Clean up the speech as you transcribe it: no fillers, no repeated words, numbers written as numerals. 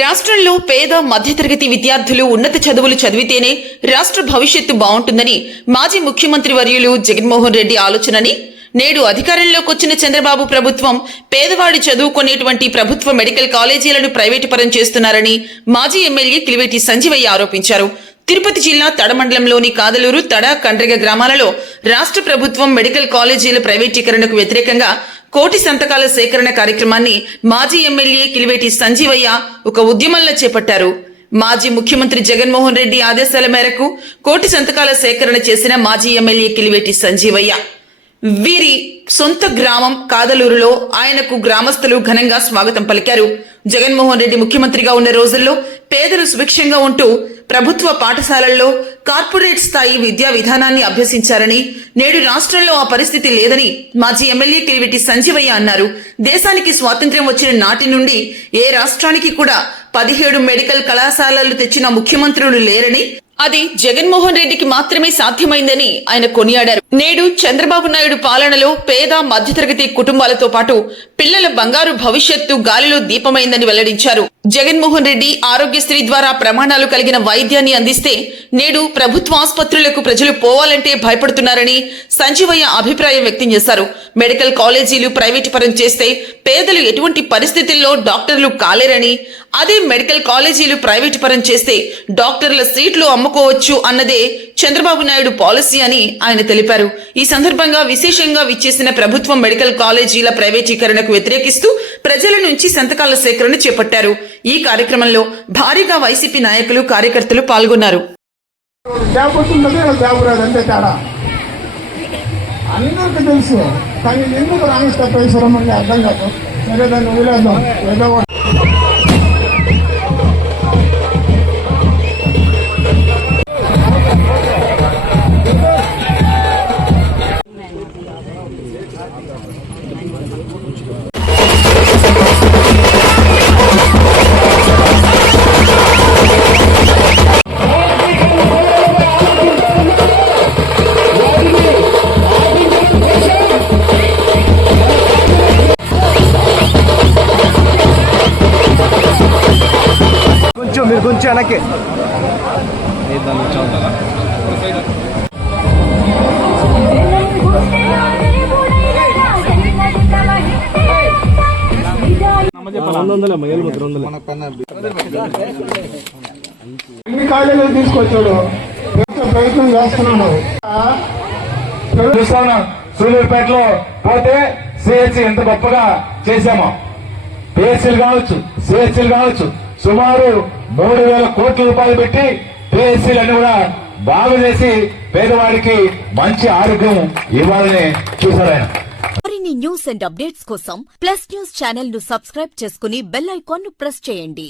రాష్ట్రంలో పేద మధ్యతరగతి విద్యార్థులు ఉన్నత చదువులు చదివితేనే రాష్ట్ర భవిష్యత్తు బాగుంటుందని మాజీ ముఖ్యమంత్రి వర్యులు జగన్మోహన్ రెడ్డి ఆలోచనని నేడు అధికారంలోకి వచ్చిన చంద్రబాబు ప్రభుత్వం పేదవాడి చదువుకునేటువంటి ప్రభుత్వ మెడికల్ కాలేజీలను ప్రైవేటు పరం చేస్తున్నారని మాజీ ఎమ్మెల్యే కిలివేటి సంజీవయ్య ఆరోపించారు. తిరుపతి జిల్లా తడ మండలంలోని కాదలూరు, తడ, కండ్రిగ గ్రామాలలో రాష్ట్ర ప్రభుత్వం మెడికల్ కాలేజీల ప్రైవేటీకరణకు వ్యతిరేకంగా కోటి సంతకాల సేకరణ కార్యక్రమాన్ని మాజీ ఎమ్మెల్యే కిలివేటి సంజీవయ్య ఒక ఉద్యమంలో చేపట్టారు. మాజీ ముఖ్యమంత్రి జగన్మోహన్ రెడ్డి ఆదేశాల మేరకు కోటి సంతకాల సేకరణ చేసిన మాజీ ఎమ్మెల్యే కిలివేటి సంజీవయ్య వీరి సొంత గ్రామం కాదలూరులో ఆయనకు గ్రామస్తులు ఘనంగా స్వాగతం పలికారు. జగన్మోహన్ రెడ్డి ముఖ్యమంత్రిగా ఉన్న రోజుల్లో పేదలు సుభిక్షంగా ఉంటూ ప్రభుత్వ పాఠశాలల్లో కార్పొరేట్ స్థాయి విద్యా విధానాన్ని అభ్యసించారని, నేడు రాష్ట్రంలో ఆ పరిస్థితి లేదని మాజీ ఎమ్మెల్యే కిలివేటి సంజీవయ్య అన్నారు. దేశానికి స్వాతంత్ర్యం వచ్చిన నాటి నుండి ఏ రాష్ట్రానికి కూడా 17 మెడికల్ కళాశాలలు తెచ్చిన ముఖ్యమంత్రులు లేరని, అది జగన్మోహన్ రెడ్డికి మాత్రమే సాధ్యమైందని ఆయన కొనియాడారు. నేడు చంద్రబాబు నాయుడు పాలనలో పేద మధ్యతరగతి కుటుంబాలతో పాటు పిల్లల బంగారు భవిష్యత్తు గాలిలో దీపమైందని వెల్లడించారు. జగన్మోహన్ రెడ్డి ఆరోగ్యశ్రీ ద్వారా ప్రమాణాలు కలిగిన వైద్యాన్ని అందిస్తే నేడు ప్రభుత్వ ఆసుపత్రులకు ప్రజలు పోవాలంటే భయపడుతున్నారని సంజీవయ్య అభిప్రాయం వ్యక్తం చేశారు. మెడికల్ కాలేజీలు ప్రైవేటు పరం చేస్తే పేదలు ఎటువంటి పరిస్థితుల్లో డాక్టర్లు కాలేరని, అదే మెడికల్ కాలేజీలు ప్రైవేటు పరం చేస్తే డాక్టర్ల సీట్లు అమ్ముకోవచ్చు అన్నదే చంద్రబాబు నాయుడు పాలసీ అని ఆయన తెలిపారు. ఈ సందర్భంగా విశేషంగా విచ్చేసిన ప్రభుత్వం మెడికల్ కాలేజీల ప్రైవేటీకరణకు వ్యతిరేకిస్తూ ప్రజల నుంచి సంతకాల సేకరణ చేపట్టారు. ఈ కార్యక్రమంలో భారీగా వైసీపీ నాయకులు, కార్యకర్తలు పాల్గొన్నారు. అందరికీ తెలుసు, కానీ ఎందుకు రామేశ్వరం అర్థం కాదు. సరే, దాన్ని వదిలేద్దాం. మీరు కొంచెం వెనక్కి ఎన్ని కాలేజీలు తీసుకొచ్చాడు, ప్రయత్నం చేస్తున్నాడు. సూలూరుపేటలో పోతే సిహెచ్సి ఎంత గొప్పగా చేశామో, పిహెచ్సీలు కావచ్చు, సిహెచ్సీలు కావచ్చు, సుమారు 3,000 కోట్ల రూపాయలు పెట్టి పిహెచ్సీలన్నీ కూడా బాగు చేసి పేదవాడికి మంచి ఆరోగ్యం ఇవ్వాలని చూశారు ఆయన. మరిన్ని న్యూస్ అండ్ అప్డేట్స్ కోసం ప్లస్ న్యూస్ ఛానల్ ను సబ్స్క్రైబ్ చేసుకుని బెల్ ఐకాన్ ను ప్రెస్ చేయండి.